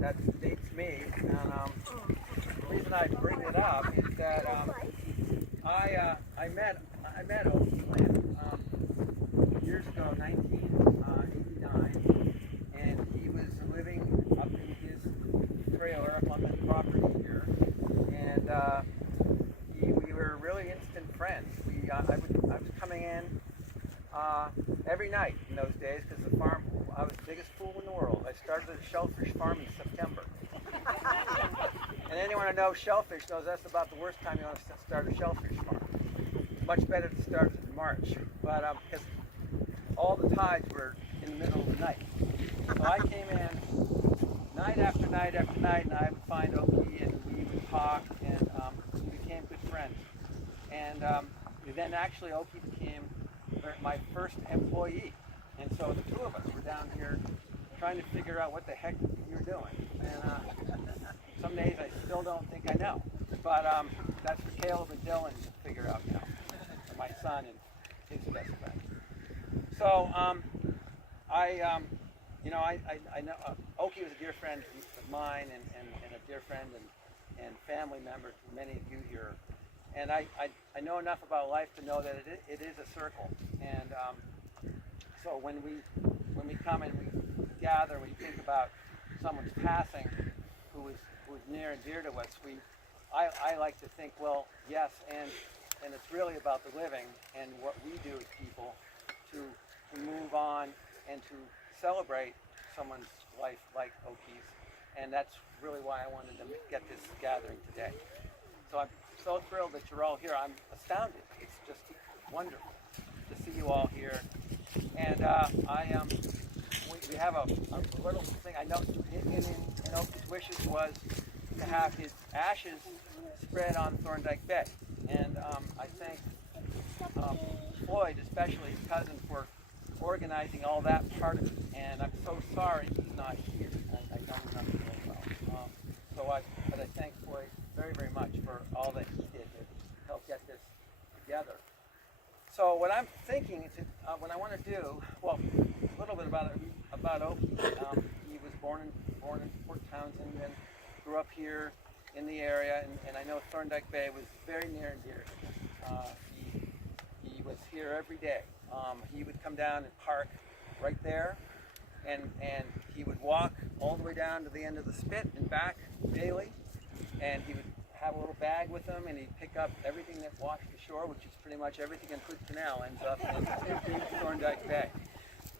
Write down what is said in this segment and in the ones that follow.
that dates me. And the reason I bring it up is that I met Okie years ago, 1989, and he was living up in his trailer up on the property here, and we were really instant friends. I was coming in every night in those days because the farm, I was the biggest fool in the world. I started a shellfish farm in September. And anyone who knows shellfish knows that's about the worst time you want to start a shellfish farm. Much better to start in March, but because all the tides were in the middle of the night. So I came in night after night after night, and I would find Okie, and we would talk, and we became good friends. And then actually Okie became my first employee. And so the two of us were down here trying to figure out what the heck you're doing. And some days I still don't think I know. But that's for Caleb and Dylan to figure out now. My son and his best friend. So I know Okie was a dear friend of mine and a dear friend and family member to many of you here. And I know enough about life to know that it is a circle. And so when we come and we gather, we think about someone's passing who was near and dear to us. I like to think, well, yes, and it's really about the living and what we do as people to move on and to celebrate someone's life like Okie's. And that's really why I wanted to get this gathering today. So I'm so thrilled that you're all here. I'm astounded. It's just wonderful to see you all here. And we have a little thing. I know in Okie's wishes was to have his ashes spread on Thorndike Bay. And I thank Floyd, especially his cousin, for organizing all that part of it. And I'm so sorry he's not here. I know him not very well. But I thank Floyd very, very much for all that he did to help get this together. So what I'm thinking is, what I want to do, well, a little bit about Okie. He was born in Port Townsend and grew up here in the area, and I know Thorndike Bay was very near and dear to him. He was here every day. He would come down and park right there, and he would walk all the way down to the end of the spit and back daily, and he would have a little bag with him, and he'd pick up everything that washed ashore, which is pretty much everything in Hood Canal ends up in Thorndike Bay.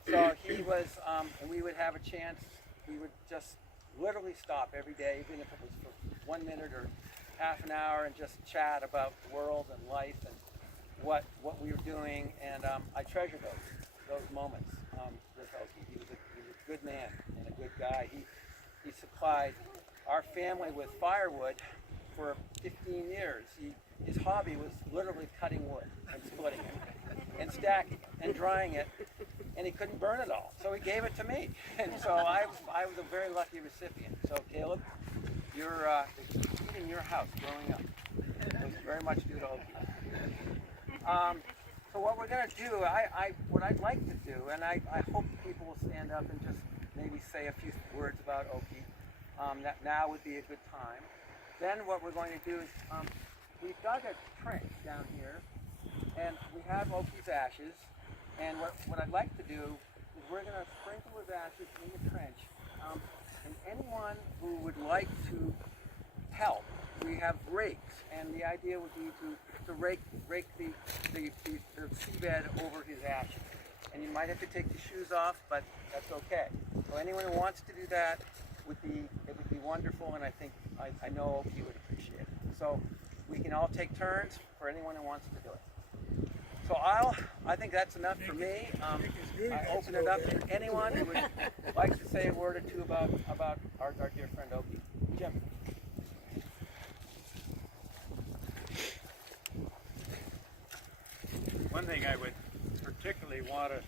So he was, and we would have a chance, we would just literally stop every day, even if it was for 1 minute or half an hour, and just chat about the world and life and what we were doing. And I treasure those moments with Okie. He was a good man and a good guy. He supplied our family with firewood for 15 years. His hobby was literally cutting wood and splitting it and stacking it and drying it, and he couldn't burn it all, so he gave it to me. And so I was a very lucky recipient. So Caleb, the heat in your house growing up was very much due to Okie. So what we're going to do, what I'd like to do, and I hope people will stand up and just maybe say a few words about Okie. That now would be a good time. Then what we're going to do is, we've dug a trench down here, and we have Okie's ashes, and what I'd like to do is we're going to sprinkle his ashes in the trench, and anyone who would like to help, we have rakes, and the idea would be to rake the seabed over his ashes. And you might have to take your shoes off, but that's okay. So anyone who wants to do that, it would be wonderful, and I think I know Okie would appreciate it. So we can all take turns for anyone who wants to do it. So I think that's enough for me. I open it up to anyone who would like to say a word or two about our dear friend Okie. Jim. One thing I would particularly want to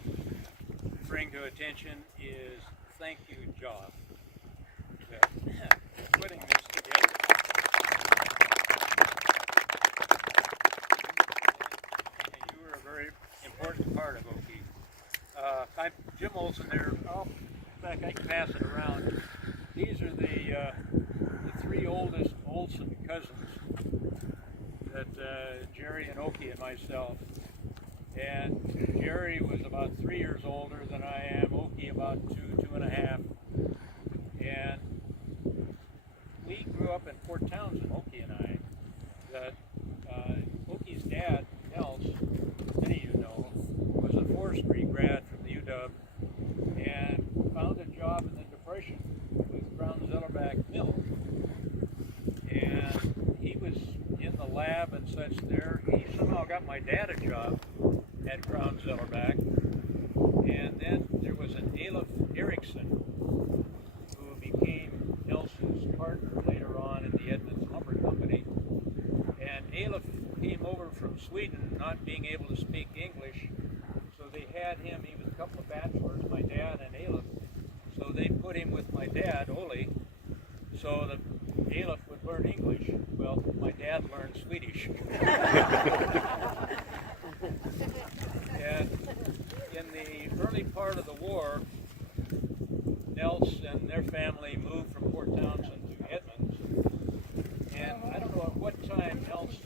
bring to attention is thank you, Joss, for putting this together. And you were a very important part of Okie. Jim Olson there fact, I can pass it around. These are the three oldest Olson cousins that Jerry and Okie and myself. And Jerry was about 3 years older than I am, Okie about two and a half. And we grew up in Port Townsend, Okie and I. That Okie's dad, Nels, many of you know, was a forestry grad from the UW and found a job in the Depression with Brown Zellerback Mill. And he was in the lab and such there. He somehow got my dad a job at Brown Zellerback. And then there was an Alef Erickson who became Nelson's partner later on in the Edmonds Lumber Company. And Alef came over from Sweden not being able to speak English, so they had him, he was a couple of bachelors, my dad and Alef, so they put him with my dad, Ole, so that Alef would learn English. Well, my dad learned Swedish. And in the early part of the war, Nels and their family moved from Port Townsend to Edmonds. And I don't know at what time Nels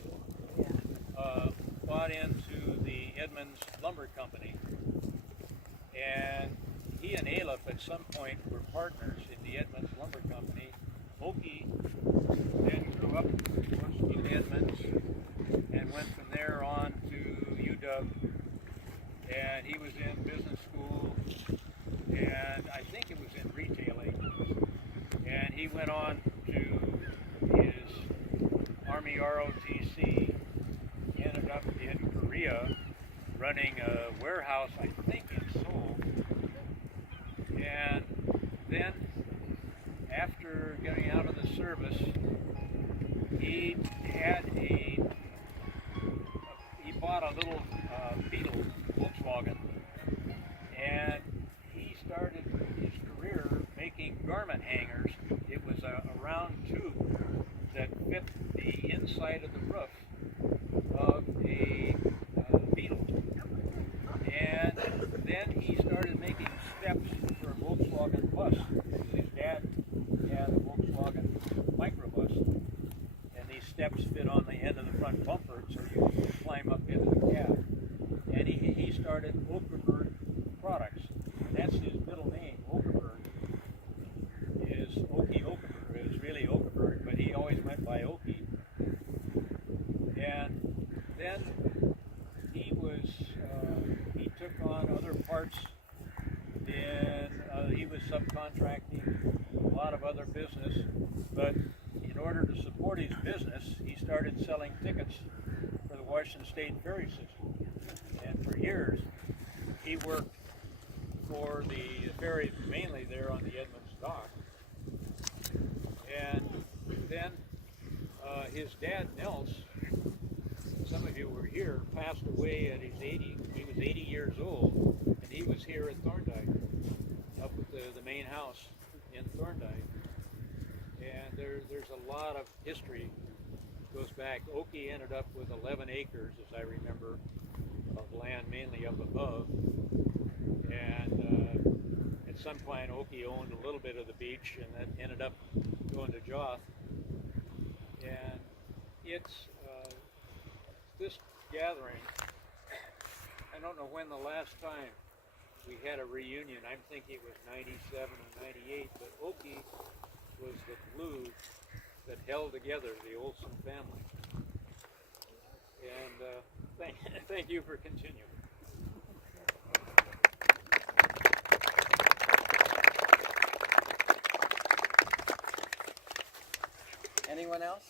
bought into the Edmonds Lumber Company. And he and Alef at some point were partners in the Edmonds Lumber Company. Okie then grew up in Edmonds and went from there on to UW. And he was in business school, and I think it was in retailing. And he went on to his Army ROTC, ended up in Korea running a warehouse, I think in Seoul. And then, after getting out of the service, he bought a little Beetle Volkswagen, and he started his career making garment hangers. It was a round tube that fit the inside of the roof of a Beetle. And then he started making steps for a Volkswagen bus. His dad had a Volkswagen microbus, and these steps fit on the end of the front bumper so you could climb up into the cab. And he started Okerberg Products. That's his middle name, Okerberg. Is Okie Okerberg. It was really Okerberg, but he always went by Okie. And then he took on other parts. He was subcontracting a lot of other business, but in order to support his business, he started selling tickets for the Washington State ferry system. And for years, he worked for the ferry, mainly there on the Edmonds dock. And then his dad, Nels, some of you were here, passed away at his 80. He was 80 years old, and he was here at Thorndike, up at the main house in Thorndike. And there's a lot of history. Goes back. Okie ended up with 11 acres, as I remember, of land mainly up above. And at some point, Okie owned a little bit of the beach, and that ended up going to Joth. And it's this gathering. I don't know when the last time we had a reunion. I'm thinking it was 97 or 98, but Okie was the glue that held together the Olson family. And thank you for continuing. Anyone else?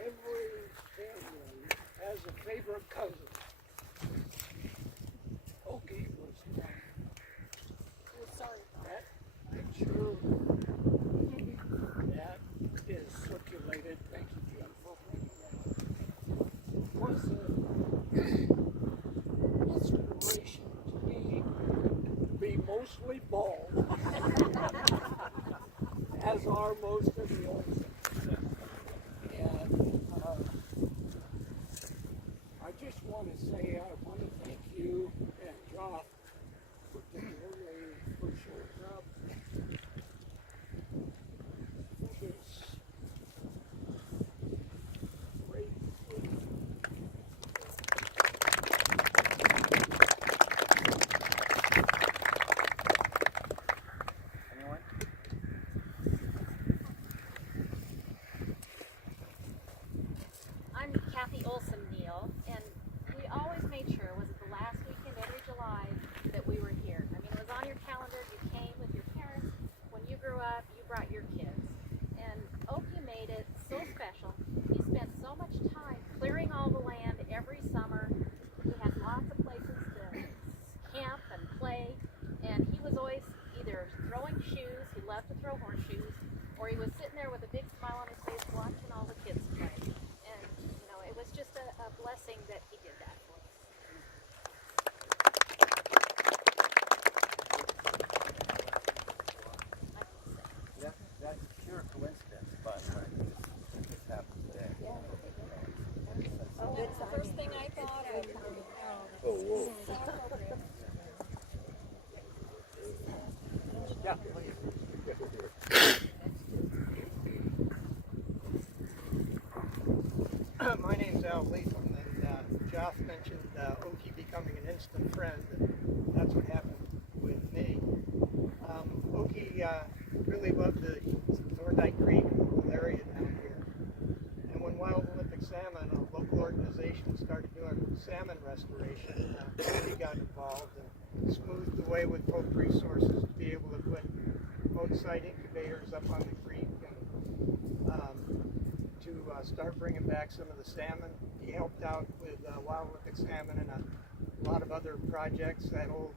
Every family has a favorite cousin. Okie was one. Oh, sorry. That picture that is circulated, thank you, Jim, for bringing that up, was an inspiration to me to be mostly bald, as are most of the Olsons. And want to say I want to thank you and Joff particularly for showing up for this great thing. Anyone? I'm Kathy Olson Neal, and we always made sure, was it the last weekend every July, that we were here. I mean, it was on your calendar, you came with your parents. When you grew up, you brought your kids. And Okie made it so special. He spent so much time clearing all the land every summer. He had lots of places to camp and play, and he was always either throwing shoes, he loved to throw horseshoes, or he was sitting there with a big smile on his face watching all the kids play. And, you know, it was just a blessing that he did that for us. I can say. That's pure coincidence, but this happened today. Oh, that's the first thing I thought of. Yeah, please. My name's Al Latham, and Joff mentioned Okie becoming an instant friend, and that's what happened with me. Okie really loved the Thorndike Creek and the whole area down here. And when Wild Olympic Salmon, a local organization, started doing salmon restoration, Okie got involved and smoothed the way with Pope Resources to be able to put boat site incubators up on the creek and to start bringing back some of the salmon. He helped out with Wild Olympic Salmon and a lot of other projects. That old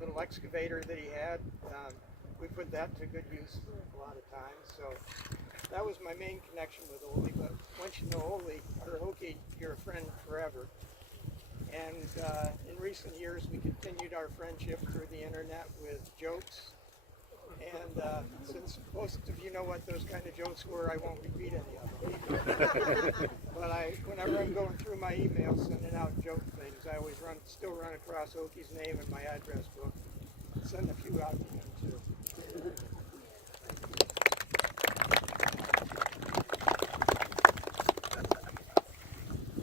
little excavator that he had, we put that to good use a lot of times. So that was my main connection with Ole. But once you know Ole, or Okie, you're a friend forever. And in recent years, we continued our friendship through the internet with jokes. And since most of you know what those kind of jokes were, I won't repeat any of them. But whenever I'm going through my emails, sending out joke things, I always still run across Okie's name in my address book. Send a few out to him too.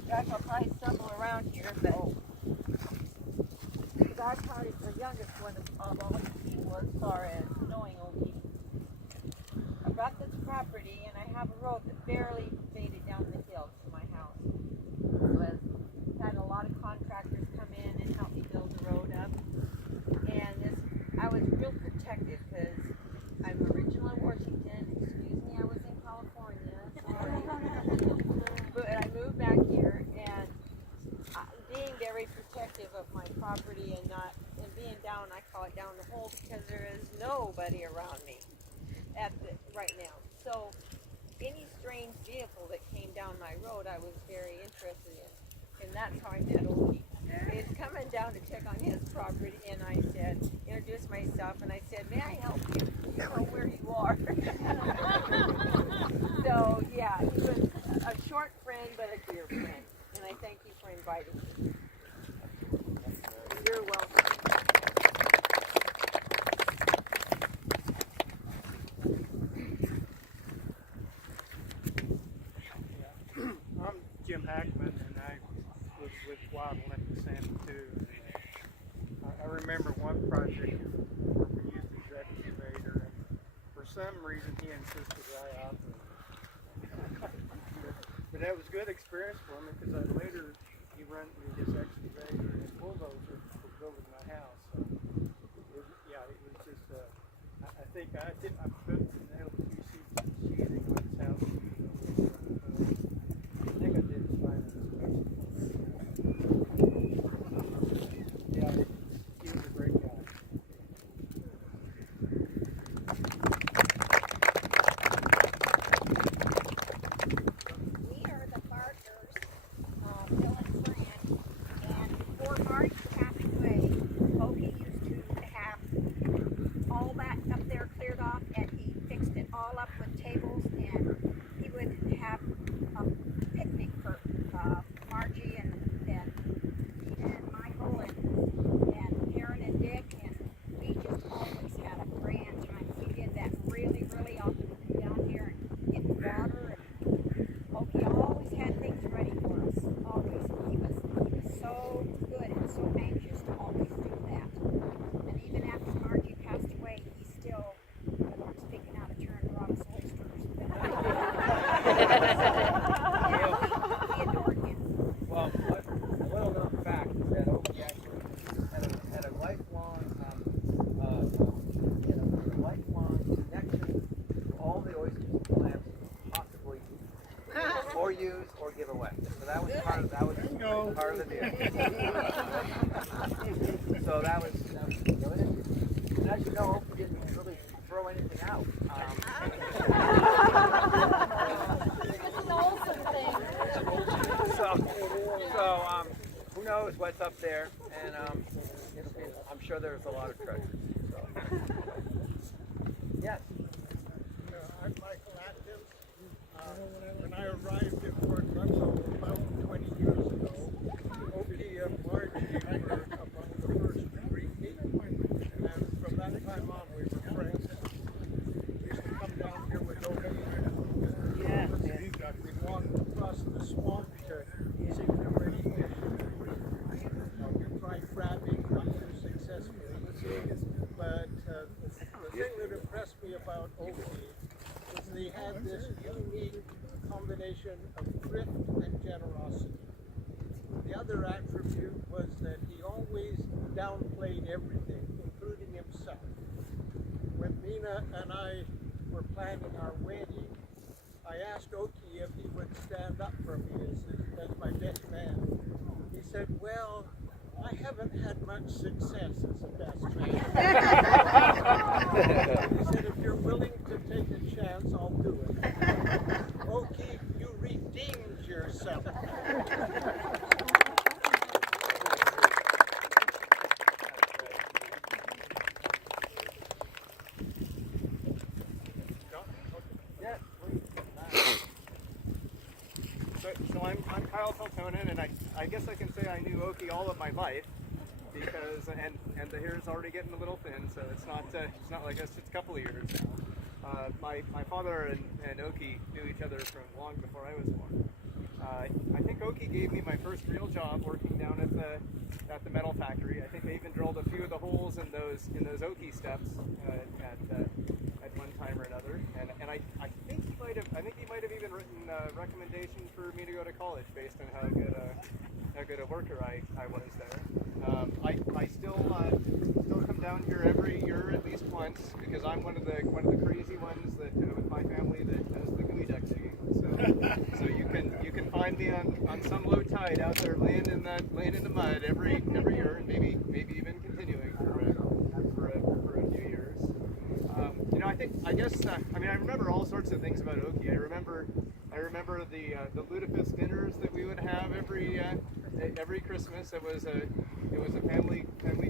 Gosh, I'll probably stumble around here, but because I'm probably the youngest one of all the people as far as knowing Okie. I bought this property and I have a road that barely made it down the hill to my house. So I've had a lot of contractors come in and help me build the road up. And I was real protective because I'm originally Washington. Excuse me, I was in California. But I moved back here and being very protective of my property and being down, I call it down the hole because there is nobody around me right now. So any strange vehicle that came down my road, I was very interested in. And that's how I met Okie. He's coming down to check on his property, and I said, introduced myself, and I said, may I help you? You know where you are. So yeah, he was a short friend, but a dear friend. And I thank you for inviting me. You're welcome. I'm Jim Hackman, and I was with Wild Olympic Salmon too. I remember one project where we used his excavator, and for some reason he insisted I operate. But that was a good experience for me because later he run his excavator and bulldozer for building my house. So it was just I think I put the nail a few sheathing on his house. I think I did his finance inspection. Yeah, he was a great guy. We are the partners go. Part of the deal. So that was good. And as you know, we didn't really throw anything out. It's an Olsen thing. So who knows what's up there? And I'm sure there's a lot of treasure. So. Yes. I'm Michael Atkins. When I arrived in Fort Russell about 20 years ago, Oki and Margie were among the first to greet me. And from that time on, we were friends. We used to come down here with Oki. We walked across the swamp to see if there were any fish. We tried grabbing, not too successfully. But the thing that impressed me about Oki is that he had this unique combination of thrift and generosity. The other attribute was that he always downplayed everything, including himself. When Mina and I were planning our wedding, I asked Oki if he would stand up for me as my best man. He said, well, I haven't had much success as a best man. He said, if you're willing to take a chance, I'll do it. Oki, you redeemed yourself. So I'm Kyle Peltonen, and I guess I can say I knew Oki all of my life because and the hair's already getting a little thin, so it's not like us just a couple of years now. My father and Oki knew each other from long before I was born. I think Oki gave me my first real job working down at the metal factory. I think I even drilled a few of the holes in those Oki steps at one time or another. And I think he might have even written a recommendation for me to go to college based on how good a worker I was there. I still come down here every year at least once because I'm one of the crazy ones that with my family that does the gooey duck digging. So you can find me on some low tide out there laying in the mud every year, and maybe even continuing for a few years. I remember all sorts of things about Oki. I remember the lutefisk dinners that we would have every Christmas. It was a family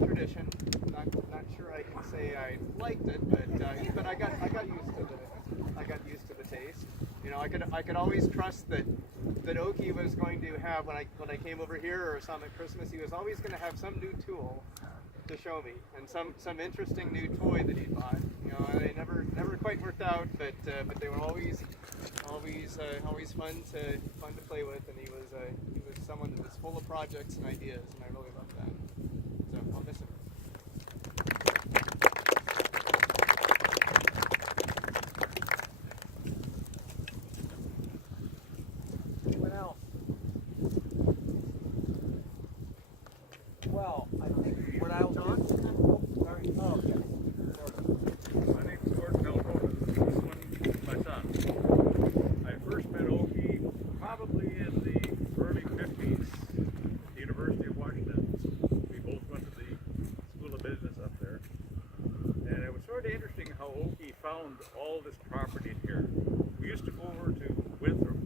tradition. Not sure I can say I liked it, but I got used to the taste. You know, I could always trust that Oki was going to have when I came over here or saw him at Christmas, he was always going to have some new tool to show me and some interesting new toy that he bought. You know, they never quite worked out, but they were always fun to play with, and he was someone that was full of projects and ideas, and I really loved that. So I'll miss him. Anyone else? Well, I think what I'll do. Sorry. Oh, okay. My name's Gordon Melrose. This one's my son. I first met Oki probably in the early 50s at the University of Washington. We both went to the School of Business up there. And it was sort of interesting how Oki found all this property here. We used to go over to Winthrop,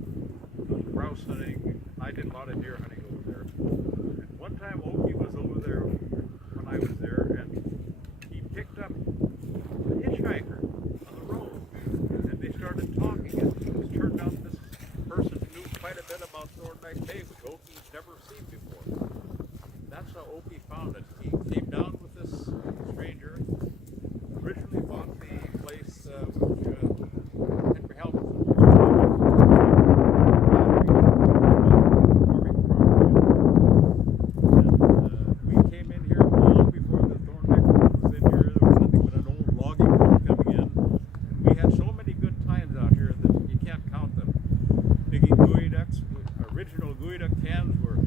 grouse hunting. I did a lot of deer hunting over there. And one time Oki was over there when I was there, and he picked up a hitchhiker on the road, and they started talking, and it was turned out this person knew quite a bit about Thorndyke Bay, which Oki's never seen before. That's how Oki found it. He came down with this stranger, originally bought the place which Henry Halverson used to live. We came in here long before the Thorndyke was in here. There was nothing but an old logging road coming in. We had so many good times out here that you can't count them. Digging gooey ducks. Original gooey duck cans were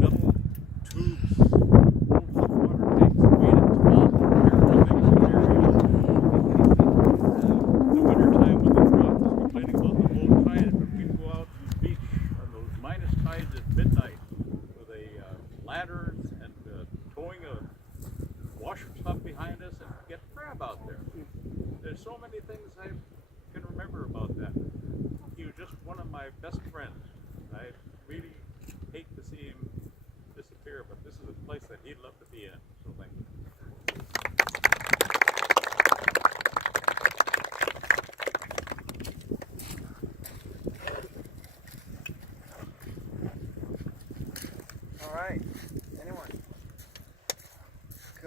metal tubes, old hot water tanks weighed at 12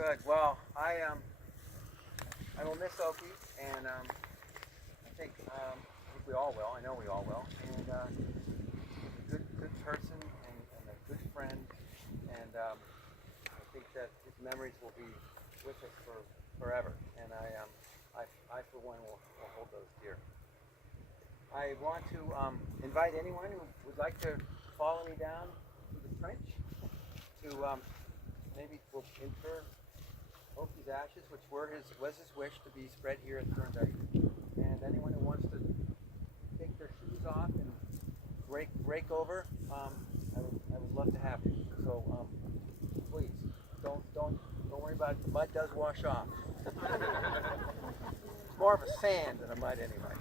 Good. Well, I will miss Okie, and I think we all will. I know we all will. And he's a good person and a good friend, and I think that his memories will be with us forever. And I for one will hold those dear. I want to invite anyone who would like to follow me down to the trench to maybe we'll inter Okie's ashes, which was his wish to be spread here at Thorndike. And anyone who wants to take their shoes off and rake over, I would love to have you. So please don't worry about it. The mud does wash off. It's more of a sand than a mud anyway.